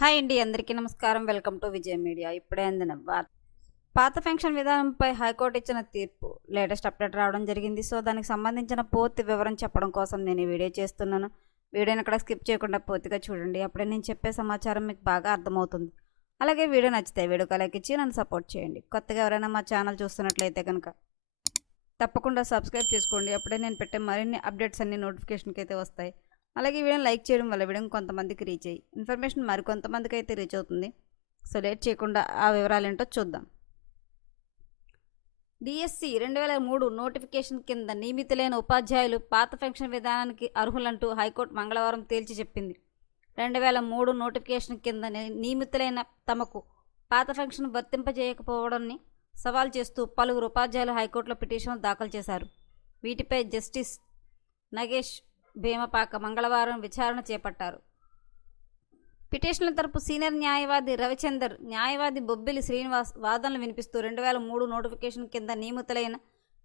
Hi అండి అందరికీ నమస్కారం. Welcome to Vijay media. ఇప్పుడే అందిన వార్త పాత పెన్షన్ విధానంపై హైకోర్టు ఇచ్చిన తీర్పు. లేటెస్ట్ అప్డేట్ రావడం జరిగింది. సో దానికి సంబంధించిన పూర్తి వివరం చెప్పడం కోసం నేను ఈ వీడియో చేస్తున్నాను. వీడియోని అక్కడ స్కిప్ చేయకుండా పూర్తిగా చూడండి. అప్పుడే నేను చెప్పే సమాచారం మీకు బాగా అర్థమవుతుంది. అలాగే వీడియో నచ్చితే వీడియో లైక్ ఇచ్చి నన్ను సపోర్ట్ చేయండి. కొత్తగా ఎవరైనా మా ఛానల్ చూస్తున్నట్లయితే కనుక తప్పకుండా సబ్స్క్రైబ్ చేసుకోండి. అప్పుడే నేను పెట్టే మరిన్ని అప్డేట్స్ అన్ని నోటిఫికేషన్కి అయితే వస్తాయి. అలాగే వీడియోని లైక్ చేయడం వల్ల వీడియో కొంతమందికి రీచ్ అయ్యి ఇన్ఫర్మేషన్ మరి కొంతమందికి అయితే రీచ్ అవుతుంది. సో లేట్ చేయకుండా ఆ వివరాలు ఏంటో చూద్దాం డిఎస్సి రెండు వేల మూడు నోటిఫికేషన్ కింద నియమితులైన ఉపాధ్యాయులు పాత పెన్షన్ విధానానికి అర్హులంటూ హైకోర్టు మంగళవారం తేల్చి చెప్పింది. రెండు వేల మూడు నోటిఫికేషన్ కింద నియమితులైన తమకు పాత పెన్షన్ వర్తింపజేయకపోవడాన్ని సవాల్ చేస్తూ పలువురు ఉపాధ్యాయులు హైకోర్టులో పిటిషన్లు దాఖలు చేశారు. వీటిపై జస్టిస్ నగేష్ భీమపాక మంగళవారం విచారణ చేపట్టారు. పిటిషన్ల తరపు సీనియర్ న్యాయవాది రవిచందర్ న్యాయవాది బొబ్బిలి శ్రీనివాస్ వాదనలు వినిపిస్తూ రెండు వేల మూడు నోటిఫికేషన్ కింద నియమితులైన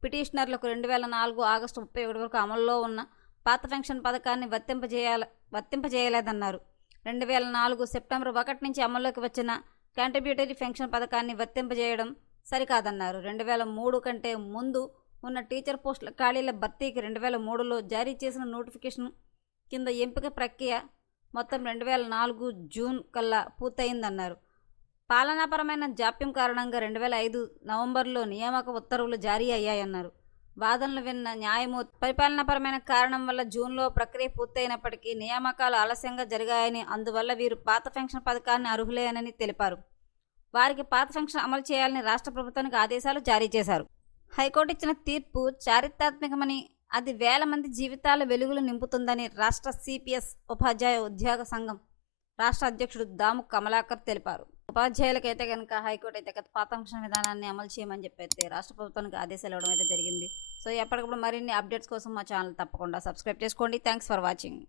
పిటిషనర్లకు రెండు వేల నాలుగు ఆగస్టు ముప్పై ఒకటి వరకు అమల్లో ఉన్న పాత పెన్షన్ పథకాన్ని వర్తింపజేయాల వర్తింపజేయలేదన్నారు. రెండు వేల నాలుగు సెప్టెంబర్ ఒకటి నుంచి అమల్లోకి వచ్చిన కాంట్రిబ్యూటరీ పెన్షన్ పథకాన్ని వర్తింపజేయడం సరికాదన్నారు. రెండు వేల మూడు కంటే ముందు ఉన్న టీచర్ పోస్టుల ఖాళీల భర్తీకి రెండు వేల మూడులో జారీ చేసిన నోటిఫికేషన్ కింద ఎంపిక ప్రక్రియ మొత్తం రెండు వేల నాలుగు జూన్ కల్లా పూర్తయిందన్నారు. పాలనాపరమైన జాప్యం కారణంగా రెండు వేల ఐదు నవంబర్లో నియామక ఉత్తర్వులు జారీ అయ్యాయన్నారు. వాదనలు విన్న న్యాయమూర్తి పరిపాలనాపరమైన కారణం వల్ల జూన్లో ప్రక్రియ పూర్తయినప్పటికీ నియామకాలు ఆలస్యంగా జరిగాయని అందువల్ల వీరు పాత పెన్షన్ పథకాన్ని అర్హులేనని తెలిపారు. వారికి పాత పెన్షన్ అమలు చేయాలని రాష్ట్ర ప్రభుత్వానికి ఆదేశాలు జారీ చేశారు. హైకోర్టు ఇచ్చిన తీర్పు చారిత్రాత్మకమని అది వేల మంది జీవితాల వెలుగులు నింపుతుందని రాష్ట్ర సిపిఎస్ ఉపాధ్యాయ ఉద్యోగ సంఘం రాష్ట్ర అధ్యక్షుడు దాము కమలాకర్ తెలిపారు. ఉపాధ్యాయులకైతే కనుక హైకోర్టు అయితే గత పాతంక్షణ విధానాన్ని అమలు చేయమని చెప్పైతే రాష్ట్ర ప్రభుత్వానికి ఆదేశాలు ఇవ్వడం అయితే జరిగింది. సో ఎప్పటికప్పుడు మరిన్ని అప్డేట్స్ కోసం మా ఛానల్ తప్పకుండా సబ్స్క్రైబ్ చేసుకోండి. Thanks for watching.